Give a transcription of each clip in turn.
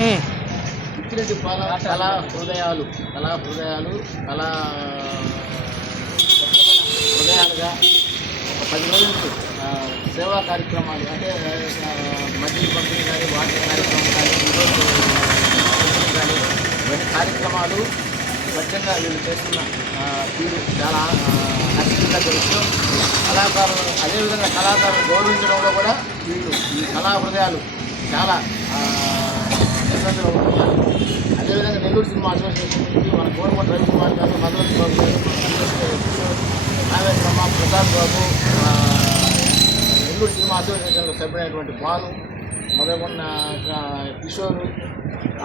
ఇచ్చినట్టు కళా హృదయాలు కళా హృదయాలుగా ఒక 10 రోజులకు సేవా కార్యక్రమాలు అంటే మధ్య పంపిణీ కానీ వాటర్ కార్యక్రమం కానీ కానీ ఇవన్నీ కార్యక్రమాలు స్వచ్ఛంగా వీళ్ళు చేస్తున్న తీరు చాలా హ్యాపీగా తెలుసు. కళాకారులు అదేవిధంగా కళాకారులు గౌరవించడంలో కూడా వీళ్ళు ఈ కళా హృదయాలు చాలా నిబంధనలు ఉంటున్నారు. అదేవిధంగా నెల్లూరు సినిమా అసోసియేషన్ నుంచి మన గవర్నమెంట్ రవికుమార్ గారు, మధురత్ బాబు గారు, నాగేశ్వరమ్మ, ప్రసాద్ బాబు, నెల్లూరు సినిమా అసోసియేషన్లో సభ్యుడైనటువంటి బాలు, మొదలుకొన్న కిషోరు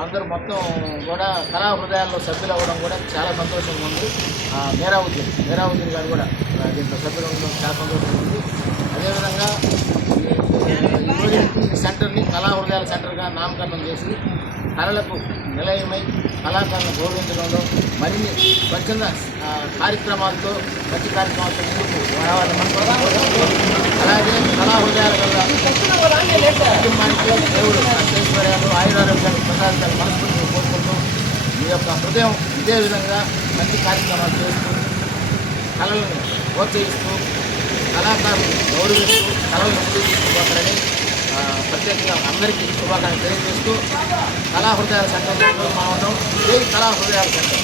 అందరూ మొత్తం కూడా కళా హృదయాల్లో సభ్యులు అవ్వడం కూడా చాలా సంతోషంగా ఉంది. మేరావుద్దీన్ గారు కూడా దీంట్లో సభ్యులు ఉండడం చాలా సంతోషంగా ఉంది. అదేవిధంగా ఈ సెంటర్ని కళా హృదయాల సెంటర్గా నామకరణం చేసి కళలకు నిలయమై కళాకారులను గౌరవించడంలో మరిన్ని స్వచ్ఛంద కార్యక్రమాలతో మంచి కార్యక్రమాలతో ముందుకు రావాలని అలాగే కళా హృదయాల వల్ల కుటుంబానికి దేవుడు ఐశ్వర్యాలు ఆయురారోగ్యాలు ప్రసాదాలు మనస్ఫూర్తిగా కోరుకుంటూ మీ యొక్క హృదయం ఇదే విధంగా మంచి కార్యక్రమాలు చేస్తూ కళలను ప్రోత్సహిస్తూ కళాకారులను గౌరవిస్తూ కళలను ముందుకు తీసుకుపోతారని ప్రత్యేకంగా అందరికీ శుభాకాంక్షలు తెలియజేస్తూ కళా హృదయాల సెంటర్లో మనం ఉన్నాం. కళా హృదయాల సెంటర్